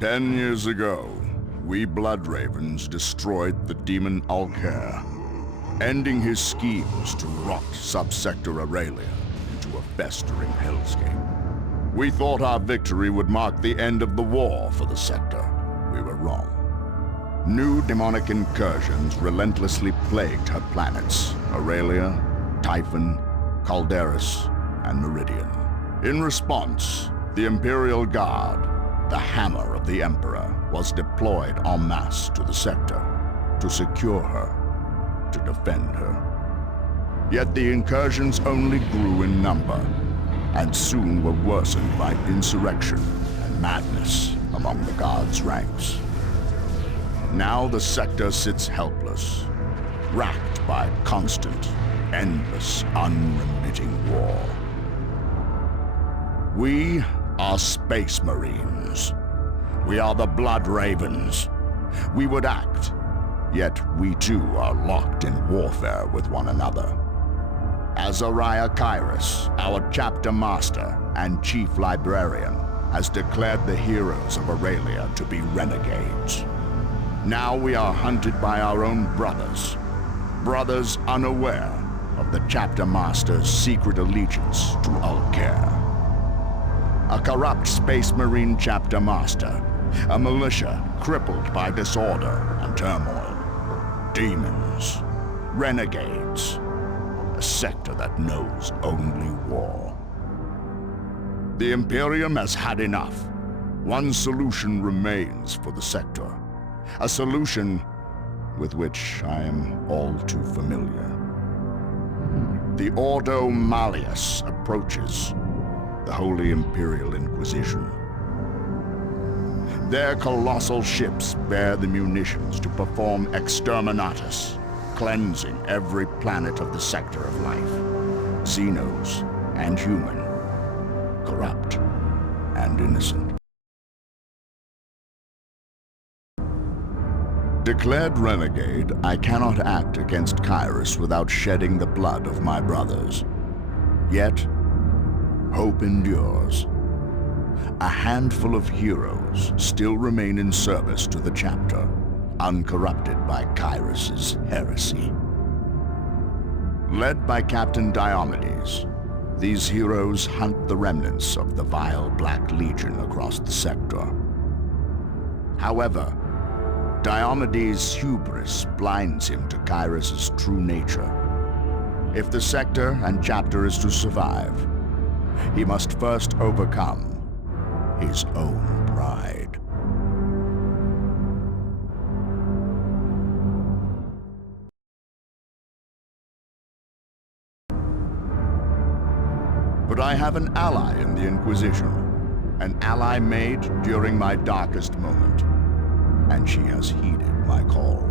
10 years ago, we Bloodravens destroyed the demon Alkair, ending his schemes to rot Subsector Aurelia into a festering hellscape. We thought our victory would mark the end of the war for the sector. We were wrong. New demonic incursions relentlessly plagued her planets, Aurelia, Typhon, Calderis, and Meridian. In response, the Imperial Guard, the Hammer of the Emperor, was deployed en masse to the sector to secure her, to defend her. Yet the incursions only grew in number, and soon were worsened by insurrection and madness among the Guard's ranks. Now the sector sits helpless, racked by constant, endless, unremitting war. We are Space Marines. We are the Bloodravens. We would act, yet we too are locked in warfare with one another. Azariah Kairos, our chapter master and chief librarian, has declared the heroes of Aurelia to be renegades. Now we are hunted by our own brothers, brothers unaware of the chapter master's secret allegiance to Alkair. A corrupt Space Marine chapter master, a militia crippled by disorder and turmoil, demons, renegades, a sector that knows only war. The Imperium has had enough. One solution remains for the sector, a solution with which I am all too familiar. The Ordo Malleus approaches, the Holy Imperial Inquisition. Their colossal ships bear the munitions to perform exterminatus, cleansing every planet of the sector of life, Xenos and human, corrupt and innocent. Declared renegade, I cannot act against Kairos without shedding the blood of my brothers. Yet, hope endures. A handful of heroes still remain in service to the chapter, uncorrupted by Kairos' heresy. Led by Captain Diomedes, these heroes hunt the remnants of the vile Black Legion across the sector. However, Diomedes' hubris blinds him to Kairos' true nature. If the sector and chapter is to survive, he must first overcome his own pride. But I have an ally in the Inquisition, an ally made during my darkest moment, and she has heeded my call.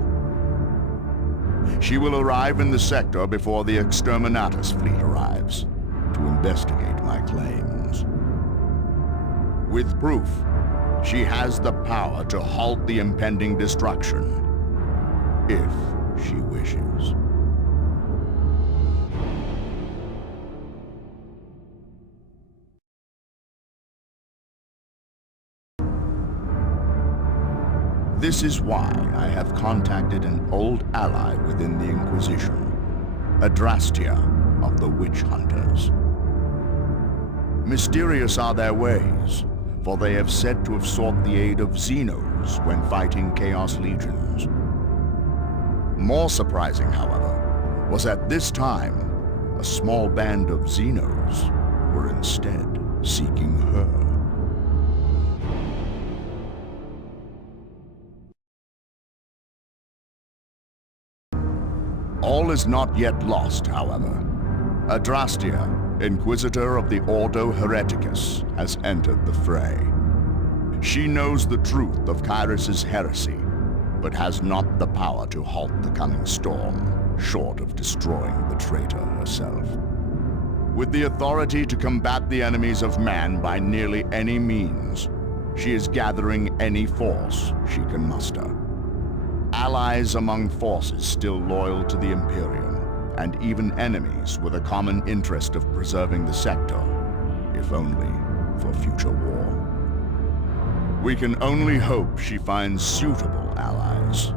She will arrive in the sector before the exterminatus fleet arrives, to investigate my claims. With proof, she has the power to halt the impending destruction, if she wishes. This is why I have contacted an old ally within the Inquisition, Adrastia of the Witch Hunters. Mysterious are their ways, for they have said to have sought the aid of Xenos when fighting Chaos Legions. More surprising, however, was at this time, a small band of Xenos were instead seeking her. All is not yet lost, however. Adrastia, Inquisitor of the Ordo Hereticus, has entered the fray. She knows the truth of Kairos' heresy, but has not the power to halt the coming storm, short of destroying the traitor herself. With the authority to combat the enemies of man by nearly any means, she is gathering any force she can muster. Allies among forces still loyal to the Imperium, and even enemies with a common interest of preserving the sector, if only for future war. We can only hope she finds suitable allies.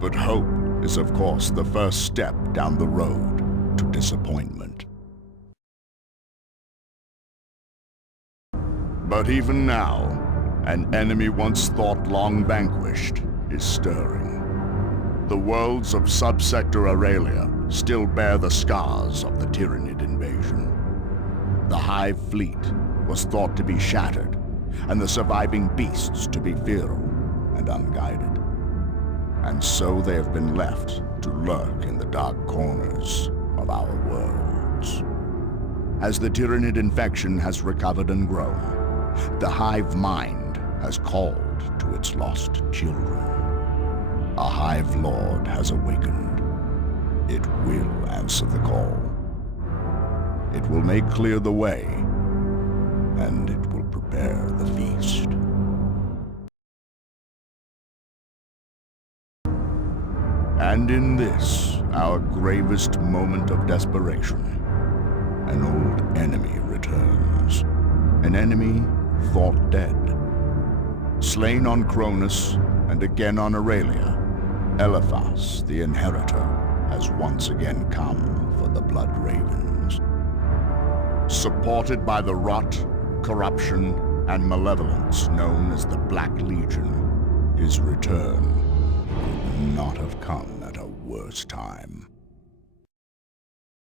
But hope is, of course, the first step down the road to disappointment. But even now, an enemy once thought long vanquished is stirring. The worlds of Subsector Aurelia still bear the scars of the Tyrannid invasion. The Hive fleet was thought to be shattered, and the surviving beasts to be feral and unguided. And so they have been left to lurk in the dark corners of our worlds. As the Tyrannid infection has recovered and grown, the Hive mind has called to its lost children. A Hive Lord has awakened. It will answer the call. It will make clear the way, and it will prepare the feast. And in this, our gravest moment of desperation, an old enemy returns. An enemy thought dead. Slain on Cronus and again on Aurelia, Eliphas, the Inheritor, has once again come for the Blood Ravens. Supported by the rot, corruption, and malevolence known as the Black Legion, his return could not have come at a worse time.